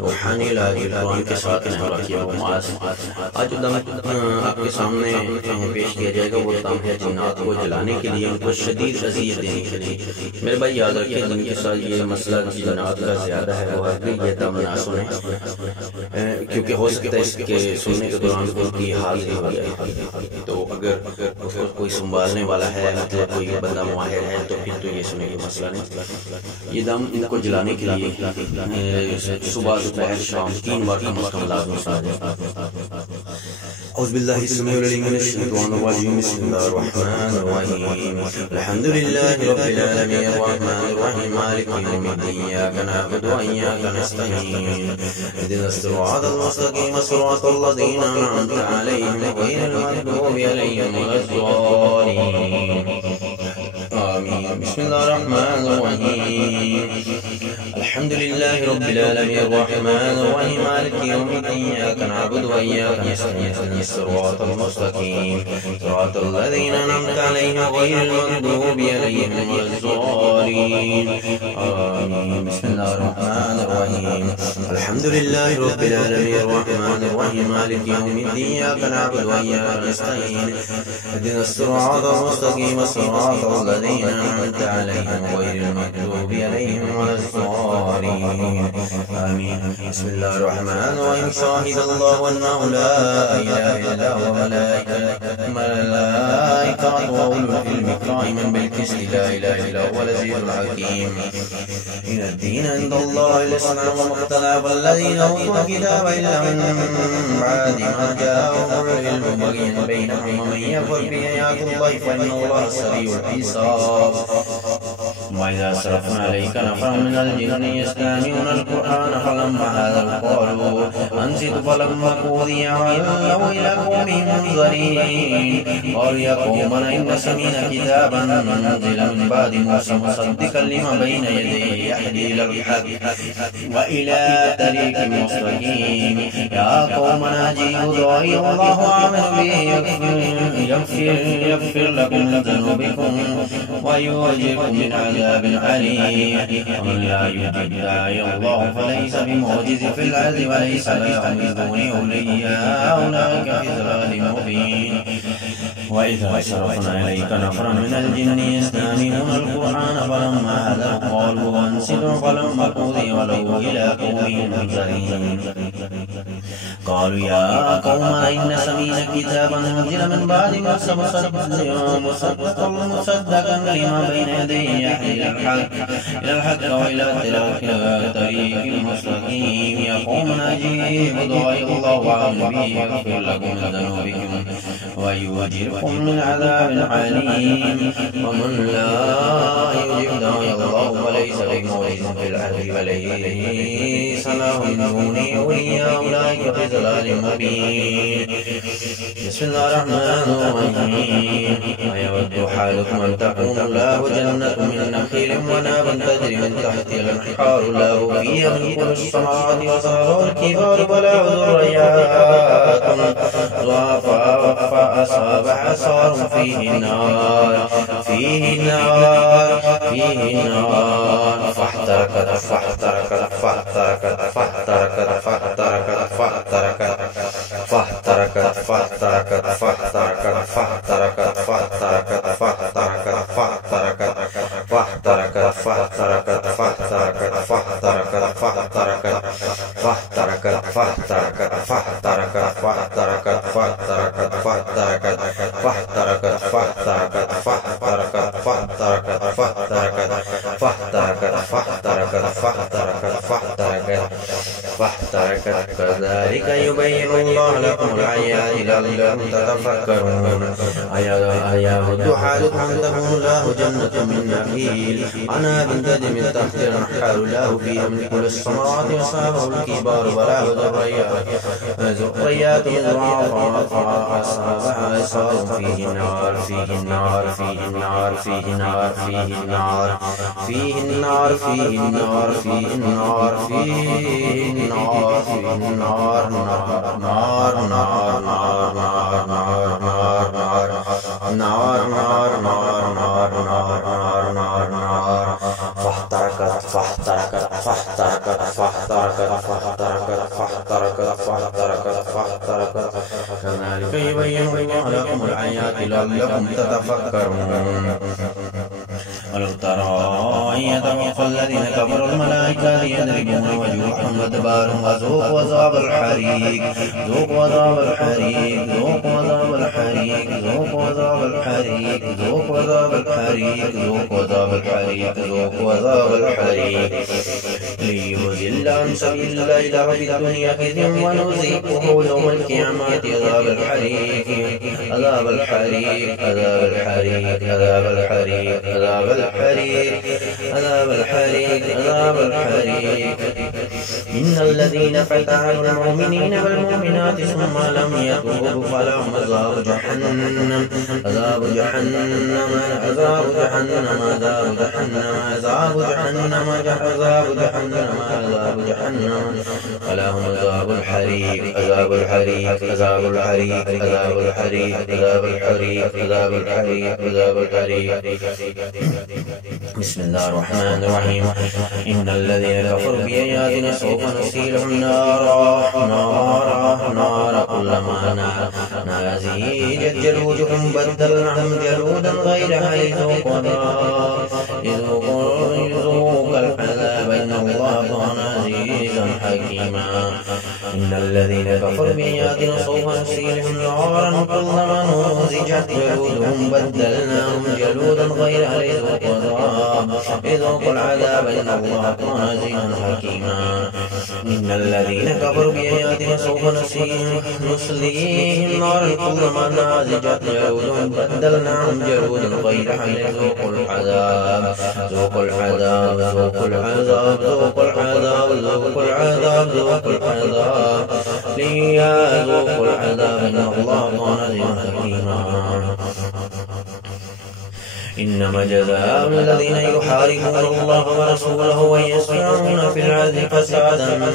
रूहानी कुरान के साथ आज दम आपके सामने पेश किया जाएगा। वो दम है जिन्नात को जलाने के लिए, उनको शदीद अज़ियत देने के लिए। मेरे भाई याद रखें, जिनके साथ ये मसला जिन्नात का ज़्यादा है वो ये दम ना सुने, क्योंकि हो सकता है इसके सुनने के दौरान उनकी हालत हो जाए। तो अगर उसको कोई संभालने वाला है, मतलब कोई बंदा माहिर है, तो फिर तो ये सुने, ये मसला नहीं। ये दम इनको जलाने के लिए सुबह दोपहर शाम 3 बार कम अज़ कम लाज़मी सुना जाए। औज़ुबिल्लाहि अस्समीउल अलीम मिनश शैतानिर रजीम, बिस्मिल्लाहिर्रहमानिर रहीम, अल्हम्दुलिल्लाहि रब्बिल आलमीन, अर्रहमानिर रहीम, मालिकि यौमिद्दीन, इय्याका नअबुदु व इय्याका नस्तईन, इहदिनस सिरातल मुस्तक़ीम, सिरातल लज़ीना अनअमता अलैहिम, गैरिल मग़दूबि अलैहिम वलद्दालीन। आमीन। बिस्मिल्लाहिर्रहमानिर रहीम, अल्हम्दुलिल्लाहि रब्बिल आलमीन, अर्रहमानिर रहीम, मालिकि यौमिद्दीन, इय्याका नअबुदु व इय्याका नस्तईन, सिरातल मुस्तक़ीम, सिरातल लज़ीना अनअमता अलैहिम, गैरिल मग़दूबि अलैहिम वलद्दालीन। आमीन। बिस्मिल्लाहिर्रहमानिर रहीम, अल्हम्दुलिल्लाहि रब्बिल आलमीन, अर्रहमानिर रहीम, मालिकि यौमिद्दीन, इय्याका नअबुदु व इय्याका नस्तईन, इहदिनस सिरातल मुस्तक़ीम, सिरातल लज़ीना अनअमता अलैहिम, गैरिल मग़दूबि अलैहिम वलद्दालीन। आमीन। बिस्मिल्लाहिर्रहमानिर्रहीम, शहीदल्लाहु अन्नहु ला इलाहा इल्ला हुव व मलाइकतुहु व उलुल इल्मि क़ाइमन बिल क़िस्ति, ला इलाहा इल्ला हुवल अज़ीज़ुल हकीम। इन्नद-दीन इंदल्लाहिल इस्लाम व मख्तलफ़ अल्लज़ीना ऊतुल किताब इल्ला मिन बअदि मा जाअहुमुल इल्मु बग़यन बैनहुम, व मन यकफ़ुर बिआयातिल्लाहि फ़इन्नल्लाहा सरीउल हिसाब। वइज़ा सरफ़ना इलैका नफ़रन मिनल जिन्नि यस्तमिऊनल क़ुरआन फ़लम्मा हाज़रू क़ालू अंसितू फ़लम्मा क़ुदिया वल्लौ इला क़ौमिहिम मुनज़िरीन। क़ालू या क़ौमना इन्ना समिअना किताबन उन्ज़िला मिन बअदि मूसा मुसद्दिक़न लिमा बैना यदैहि यहदी इलल हक़्क़ि व इला तरीक़िन मुस्तक़ीम। या क़ौमना अजीबू दाዒय अल्लाह व आमिनू बिही यग़फ़िर लकुम मिन ज़ुनूबिकुम व युअज्जिरकुम मिन अज़ाबिन अलीम। वमन ला युजिब दाዒय अल्लाह फलैसा बिमुअज्जिज़ फिल अर्ज़ि व लैसा लहु मिन दूनिही औलिया उलाइका फ़ी ज़लालिम मुबीन। वइज़ा सरफ़ना इलैका नफ़रन मिनल जिन्नि यस्तमिऊनल क़ुरआन फ़लम्मा हाज़रू क़ालू अंसितू फ़लम्मा क़ुदिया वल्लौ इला क़ौमिहिम मुनज़िरीन। क़ालू या क़ौमना इन्ना समिअना किताबन उन्ज़िला मिन बअदि मूसा मुसद्दिक़न लिमा बैना यदैहि यहदी इलल हक़्क़ि व इला तरीक़िन मुस्तक़ीम। या क़ौमना अजीबू दाዒय अल्लाह व आमिनू बिही यग़फ़िर लकुम मिन ज़ुनूबिकुम व युअज्जिरकुम मिन अज़ाबिन अलीम। वमन ला युजिब दाዒय अल्लाह फलैसा बिमुअज्जिज़ फिल अर्ज़ि व लैसा लहु मिन दूनिही औलिया उलाइका फ़ी ज़लालिम मुबीन। बिस्मिल्लाहिर्रहमानिर्रहीम, अयवद्दु अहदुकुम अन तकूना लहु जन्नतुन मिन नख़ीलिन व नाबन तजरी मिन तहतिहा अल-अनहारु लहु फ़ीहा मिन कुल्लि समाराति व सगरुल किबारु व लहु ज़ुर्रिय्यतुन ज़ुआफ़ा'u फ़असाबहा आसारुन फ़ीहि नार फ़ाहतरकत कज़ालिक युबय्यिनुल्लाहु लकुमुल आयाति लअल्लकुम ततफ़क्करून। अयवद्दु अहदुकुम अन तकूना लहु जन्नतुन मिन नख़ील अनाबिन तजरी मिन तहतिहा अल-अनहारु लहु फ़ीहा मिन कुल्लि समाराति व सगरुल किबारु व लहु ज़ुर्रिय्यतुन ज़ुआफ़ा'u फ़असाबहा आसारुन फ़ीहि नार فاحترقت فاحترقت فاحترقت فاحترقت فاحترقت فاحترقت فاحترقت فاحترقت كذلك يبين الله لكم الآيات لعلكم تتفكرون. ولو ترى إذ يتوفى الذين كفروا الملائكة يضربون وجوههم وأدبارهم وذوقوا عذاب الحريق ذوقوا عذاب الحريق ذوقوا عذاب الحريق ذوقوا عذاب الحريق ذوقوا عذاب الحريق ذوقوا عذاب الحريق ذوقوا عذاب الحريق ليضل عن سبيل الله إلى في الدنيا خزي ونذيقه يوم القيامة عذاب الحريق عذاب الحريق عذاب الحريق عذاب الحريق عذاب الحريق عذاب الحريق عذاب الحريق. إن الذين فتنوا المؤمنين والمؤمنات ثم لم يتوبوا فلهم عذاب جهنم عذاب جهنم عذاب جهنم عذاب جهنم عذاب جهنم عذاب جهنم عذاب جهنم ولهم عذاب الحريق عذاب الحريق عذاب الحريق عذاب الحريق عذاب الحريق عذاب الحريق عذاب الحريق. بسم الله الرحمن الرحيم. إن الذين كفروا بآياتنا سوف نصليهم نارا كلما نزيجت جلودهم بدلناهم جلودا غيرها ليذوقوا العذاب إن الله كان عزيزا حكيما. إن الذين كفروا بآياتنا سوف نصليهم نارا كلما نزيجت جلودهم بدلناهم جلودا غيرها ليذوقوا العذاب إن الله كان عزيزا حكيما. إن الذين كفروا بآياتنا سوف نصليهم نارا كلما نزيجت جلودهم بدلناهم جلودا غيرها ليذوقوا العذاب ذوقوا العذاب ذوقوا العذاب ذوقوا العذاب ذوقوا العذاب ذوقوا العذاب ليذوقوا العذاب إن الله كان عزيزا حكيما. إنما جزاء الذين يحاربون الله ورسوله ويسعون في الأرض فسادا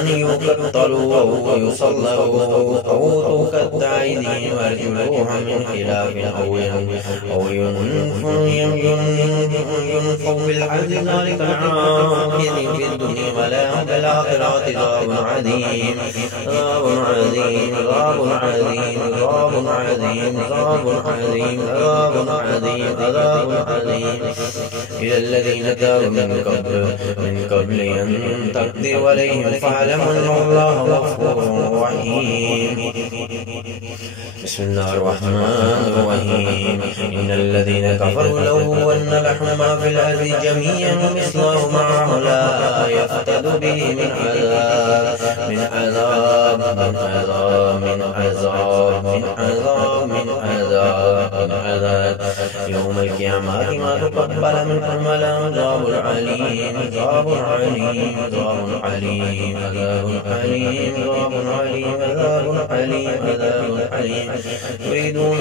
أن يقتلوا أو يصلبوا أو تقطع أيديهم وأرجلهم من خلاف أو ينفوا في الأرض ذلك العاقل في الدنيا ولهم في الآخرة عذاب عظيم عذاب عظيم عذاب عظيم عذاب عظيم عذاب عظيم عذاب عظيم عذاب عليم. إلى الذين تابوا من قبل أن تقدروا عليهم فاعلموا أن الله غفور رحيم. بسم الله الرحمن الرحيم. إن الذين كفروا لو أن لهم ما في الأرض جميعا ومثله معه لا يفتدوا به من عذاب من عذاب من عذاب من عذاب من عذاب من عذاب من عذاب يوم القيامة ما تقبل منهم ولا عذاب عليم عذاب عليم عذاب عليم عذاب عليم عذاب عليم عذاب عليم عذاب عليم. يريدون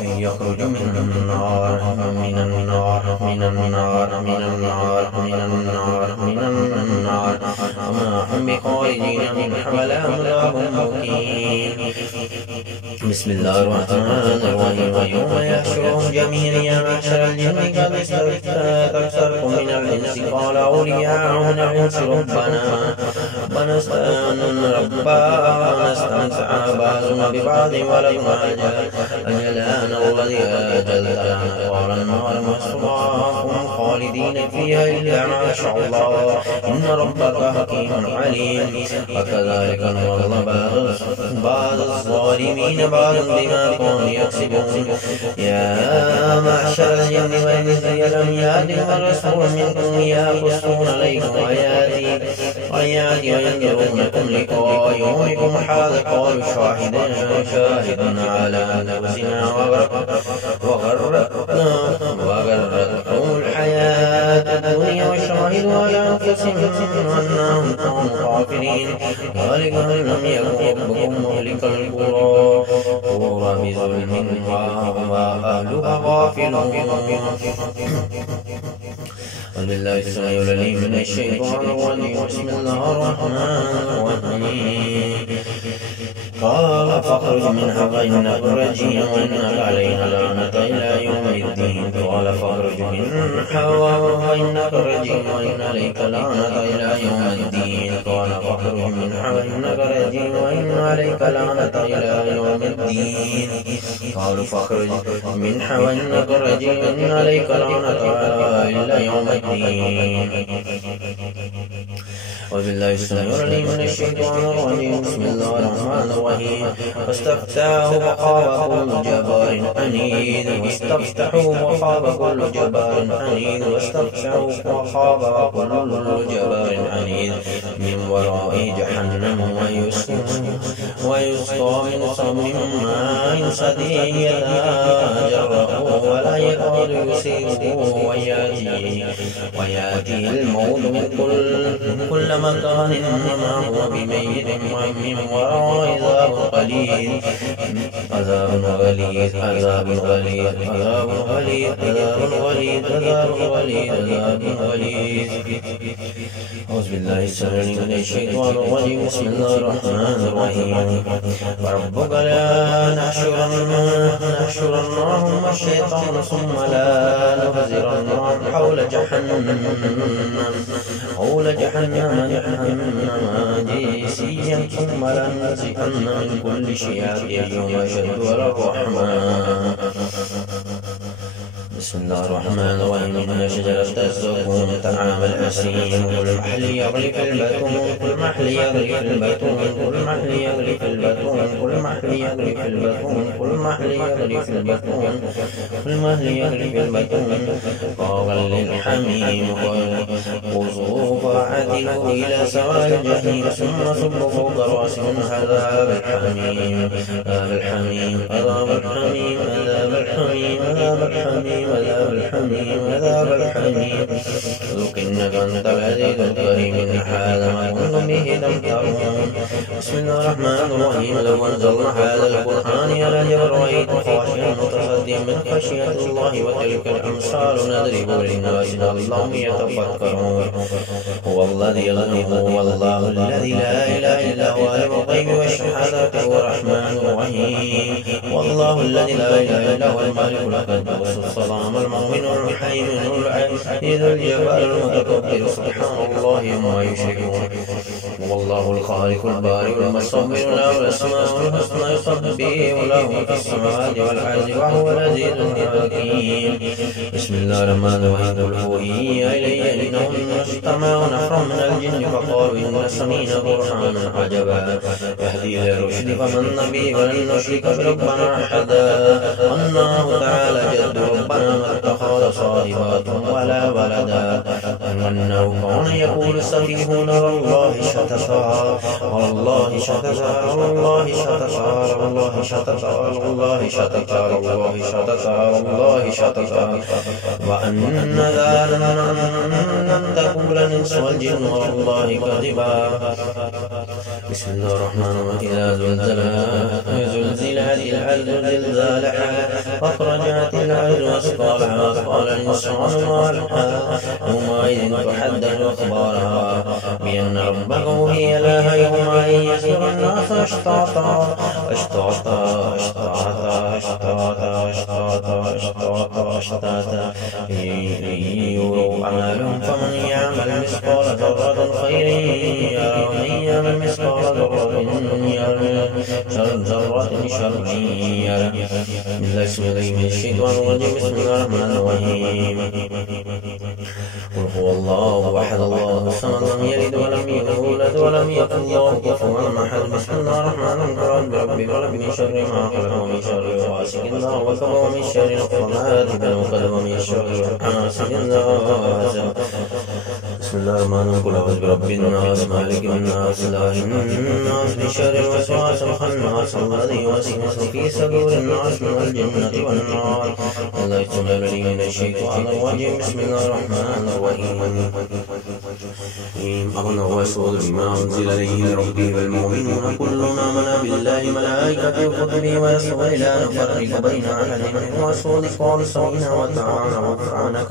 أن يخرجوا من النار من النار من النار من النار من النار من النار من النار وما هم بخارجين منها ولهم عذاب مقيم. بسم الله الرحمن الرحيم. ويوم يحشرهم جميعا يا معشر الجن قد استكثرتم من الإنس قال أولياؤهم نعوذ ربنا استمتع بعضنا ببعض ولكم أجلنا الذي أجلت لنا قال النار مسواكم خالدين فيها إلا ما شاء الله إن ربك حكيم عليم. وكذلك نولى بعض الظالمين بعضا بما كانوا يكسبون. يا معشر الجن والإنس ألم يأتكم الرسول منكم يقصون عليكم آياتي وينذرونكم لقاء يومكم هذا قالوا شاهدنا على أنفسنا وغرتهم الحياة الدنيا والشاهد على أنفسهم أنهم كانوا غافلين. ذلك أن لم يكن ربكم مهلك القرى بظلم وأهلها غافلون. بالله السميع العليم من الشيطان الرجيم. بسم الله الرحمن الرحيم. قال فاخرج منها فإنك رجيم وإنك علينا لعنة إلى يوم الدين قال فاخرج منها فإنك رجيم وإن عليك لعنة إلى يوم الدين قال فاخرج منها فإنك رجيم وإن عليك لعنة إلى يوم الدين قالوا فاخرج منها وإنك رجيم وإن عليك لعنة إلى يوم الدين. وبالله السميع العليم من الشيطان الرجيم. بسم الله الرحمن الرحيم. فاستفتاه وخاب كل جبار عنيد واستفتحوا وخاب كل جبار عنيد واستفتحوا وخاب كل جبار عنيد من وراء جهنم ويسقى من ماء صديد يتجرعه ولا يكاد يصيبه ويأتيه الموت من كل مكان وما هو بميت من وراء عذاب غليظ عذاب غليظ عذاب غليظ عذاب غليظ عذاب غليظ عذاب غليظ عذاب غليظ. أعوذ بالله السميع العليم من الشيطان الرجيم. بسم الله الرحمن الرحيم. وربك لا نحشرنهم الشيطان ثم لا نحذرنهم حول جهنم جيسيا ثم لننزعن من كل شيعة يوم أشد على الرحمن. بسم الله الرحمن الرحيم. إن شجرة الزقوم طعام الأثيم كالمحل يغلي في البطون كالمحل يغلي في البطون كالمحل يغلي في البطون كالمحل يغلي في البطون كالمحل يغلي في البطون كالمحل يغلي في البطون فاغل للحميم خذوه فاعتلوا إلى سواء الجحيم ثم صبوا فوق رأس عذاب الحميم عذاب الحميم عذاب الحميم عذاب الحميم عذاب الحميم عذاب الحميم عذاب الحميم. ذوق إنك أنت العزيز الكريم إن هذا ما كنتم به تمترون. بسم الله الرحمن الرحيم. لو أنزلنا هذا القرآن على جبل رأيته خاشعا متصدعا من خشية الله وتلك الأمثال نضرب للناس لعلهم يتفكرون. هو الله الذي لا إله إلا هو عالم الغيب والشهادة هو الرحمن الرحيم. والله الذي لا إله إلا هو الملك القدوس السلام المؤمن المهيمن العزيز الجبار المتكبر سبحان الله عما يشركون. والله الخالق البارئ المصور له الأسماء الحسنى يسبح له في السماوات والأرض وهو العزيز الحكيم. بسم الله الرحمن الرحيم. قل أوحي إلي أنه استمع نفر من الجن فقالوا إنا سمعنا قرآنا عجبا يهدي إلى الرشد فآمنا به ولن نشرك بربنا أحدا. الله تعالى جد ربنا ما اتخذ صاحبات ولا ولدا وأنه كان يقول سفيهنا والله شتتا والله شتتا والله شتتا والله شتتا والله شتتا والله شتتا والله شتتا وأن ذلك أن تقول الإنس والجن والله كذبا. بسم الله الرحمن الرحيم. إذا زلزلت الأرض زلزالها وأخرجت الأرض أثقالها وقال الإنسان ما لها يومئذ تحدث أخبارها بأن ربك أوحي لها يومئذ يصير الناس أشتاتا أشتاتا أشتاتا أشتاتا أشتاتا أشتاتا أشتاتا ليروا أعمالهم فمن يعمل مثقال ذرة خير يره ومن يعمل مثقال ذرة شر يره. بسم الله من الشيطان الرجيم. بسم الله الرحمن الرحيم. قل هو الله أحد الله الصمد لم يلد ولم يولد ولم يكن له كفوا أحد. بسم الله الرحمن الرحيم. برب الفلق من شر ما خلق ومن شر غاسق إذا وقب ومن شر النفاثات في العقد ومن شر حاسد إذا حسد. بسم الله الرحمن الرحيم. قل أعوذ برب الناس مالك الناس إله الناس من شر الوسواس الخناس الذي يوسوس في صدور الناس من الجنة والنار. الله يسمع لي من الشيطان الرجيم. بسم الله الرحمن الرحيم. أمن الرسول بما أنزل إليه من ربه والمؤمنون كلنا آمن بالله ملائكته وكتبه ورسله لا نفرق بين أحد من رسله قالوا سمعنا وأطعنا غفرانك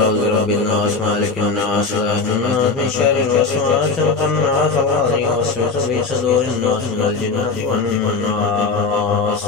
أعوذ برب الناس مالك الناس إله الناس من شر الوسواس الخناس الذي يوسوس في صدور الناس من الجنة والناس.